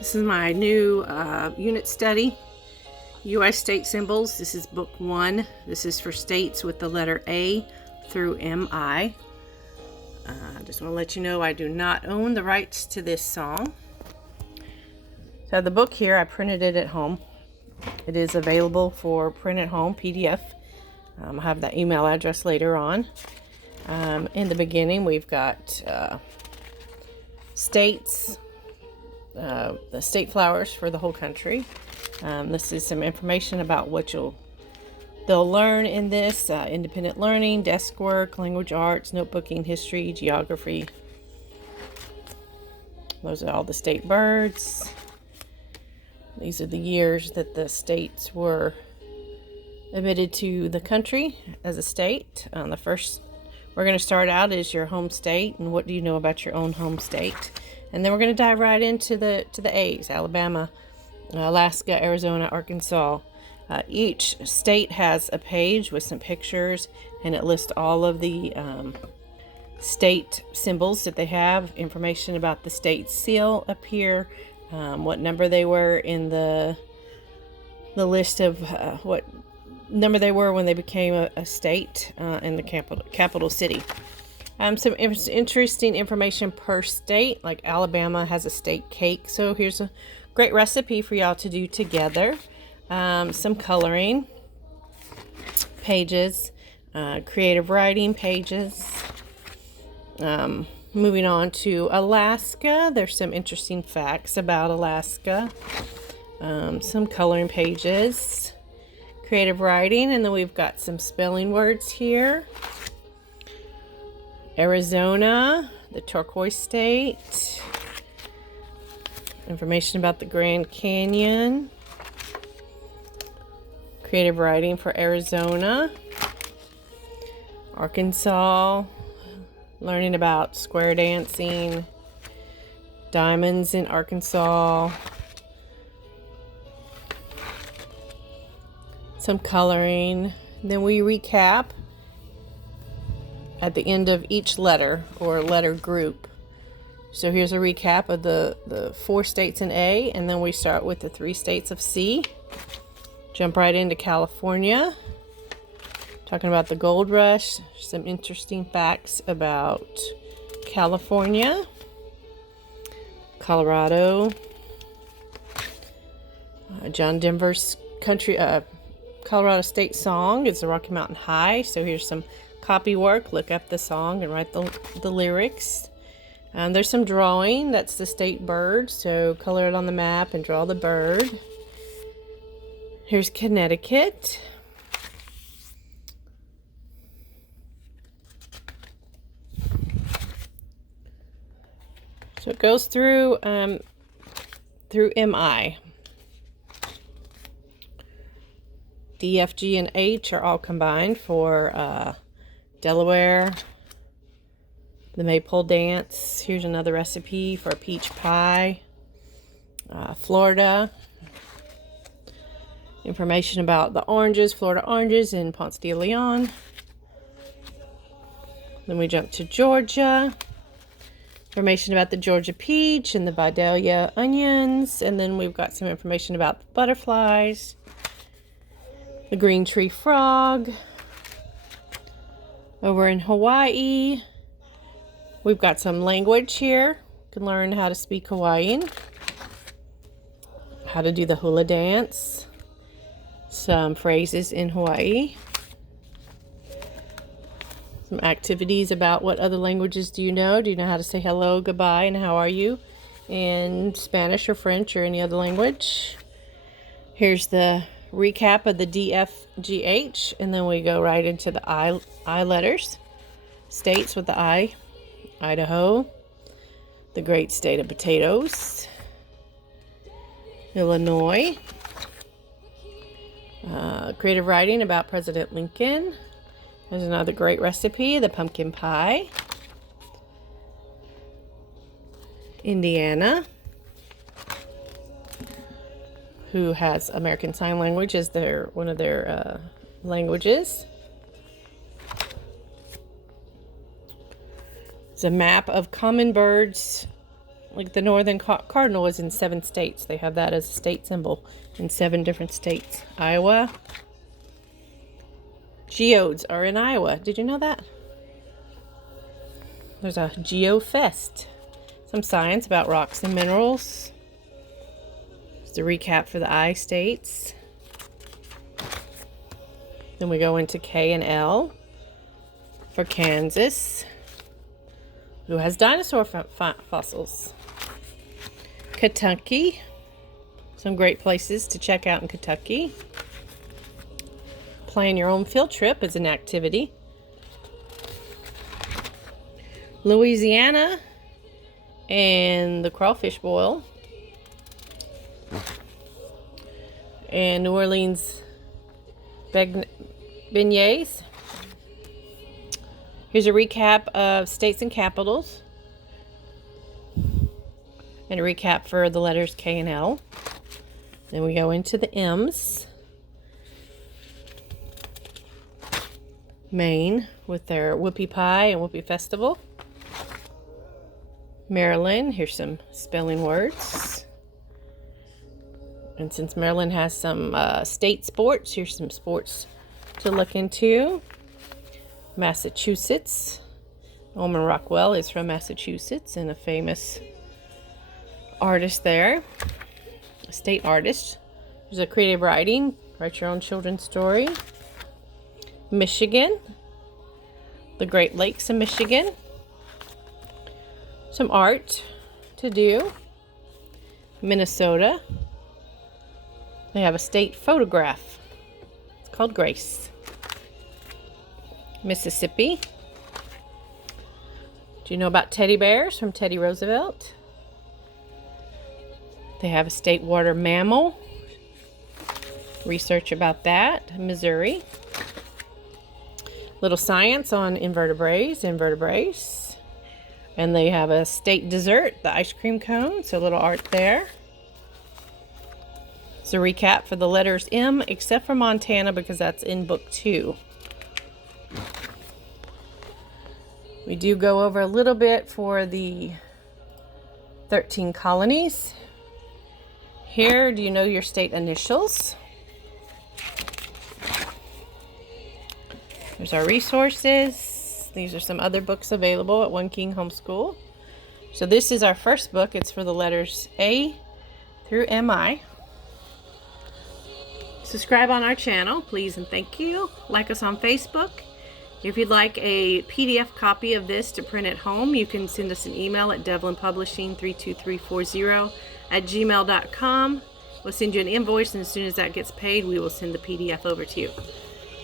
This is my new unit study, U.S. state symbols. This is book 1. This is for states with the letter A through M-I. I just want to let you know I do not own the rights to this song. So the book here, I printed it at home. It is available for print at home, PDF. I'll have that email address later on. In the beginning, we've got states, the state flowers for the whole country. This is some information about what they'll learn in this. Independent learning, desk work, language arts, notebooking, history, geography. Those are all the state birds. These are the years that the states were admitted to the country as a state. The first we're going to start out is your home state and what do you know about your own home state. And then we're going to dive right into the A's: Alabama, Alaska, Arizona, Arkansas. Each state has a page with some pictures, and it lists all of the state symbols that they have, information about the state seal up here, what number they were in the list of what number they were when they became a state in the capital city. Some interesting information per state, like Alabama has a state cake, so here's a great recipe for y'all to do together. Some coloring pages, creative writing pages. Moving on to Alaska, there's some interesting facts about Alaska. Some coloring pages, creative writing, and then we've got some spelling words here. Arizona, the turquoise state. Information about the Grand Canyon. Creative writing for Arizona. Arkansas, learning about square dancing. Diamonds in Arkansas. Some coloring. Then we recap at the end of each letter or letter group. So here's a recap of the 4 states in A, and then we start with the 3 states of C. Jump right into California, talking about the gold rush, some interesting facts about California. Colorado, John Denver's Colorado state song is the Rocky Mountain High. So here's some copy work. Look up the song and write the lyrics. There's some drawing. That's the state bird. So color it on the map and draw the bird. Here's Connecticut. So it goes through MI. D, F, G, and H are all combined for Delaware, the maypole dance. Here's another recipe for a peach pie. Florida. Information about the oranges, Florida oranges in Ponce de Leon. Then we jump to Georgia. Information about the Georgia peach and the Vidalia onions. And then we've got some information about the butterflies. The green tree frog. Over in Hawaii, we've got some language here. You can learn how to speak Hawaiian, how to do the hula dance, some phrases in Hawaii, some activities about what other languages do you know. Do you know how to say hello, goodbye, and how are you in Spanish or French or any other language? Here's the recap of the D, F, G, H, and then we go right into the I letters. States with the I: Idaho, the great state of potatoes. Illinois. Creative writing about President Lincoln. There's another great recipe, the pumpkin pie. Indiana, who has American Sign Language as one of their languages. It's a map of common birds like the northern cardinal is in 7 states. They have that as a state symbol in 7 different states. Iowa. Geodes are in Iowa. Did you know that? There's a Geofest. Some science about rocks and minerals. Just a recap for the I states. Then we go into K and L for Kansas, who has dinosaur fossils. Kentucky. Some great places to check out in Kentucky. Plan your own field trip is an activity. Louisiana and the crawfish boil. And New Orleans beignets. Here's a recap of states and capitals. And a recap for the letters K and L. Then we go into the M's. Maine with their whoopie pie and whoopie festival. Maryland, here's some spelling words. And since Maryland has some state sports, here's some sports to look into. Massachusetts. Norman Rockwell is from Massachusetts and a famous artist there. A state artist. There's a creative writing. Write your own children's story. Michigan. The Great Lakes of Michigan. Some art to do. Minnesota. They have a state photograph. It's called Grace. Mississippi. Do you know about teddy bears from Teddy Roosevelt? They have a state water mammal. Research about that. Missouri. Little science on invertebrates. And they have a state dessert, the ice cream cone. So a little art there. It's a recap for the letters M, except for Montana because that's in book 2. We do go over a little bit for the 13 colonies. Here, do you know your state initials? There's our resources. These are some other books available at One King Homeschool. So this is our first book. It's for the letters A through MI. Subscribe on our channel, please and thank you. Like us on Facebook. If you'd like a PDF copy of this to print at home, you can send us an email at devlinpublishing32340@gmail.com. We'll send you an invoice, and as soon as that gets paid, we will send the PDF over to you.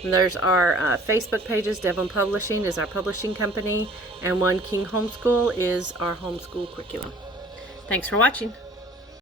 And there's our Facebook pages. Devlin Publishing is our publishing company, and One King Homeschool is our homeschool curriculum. Thanks for watching.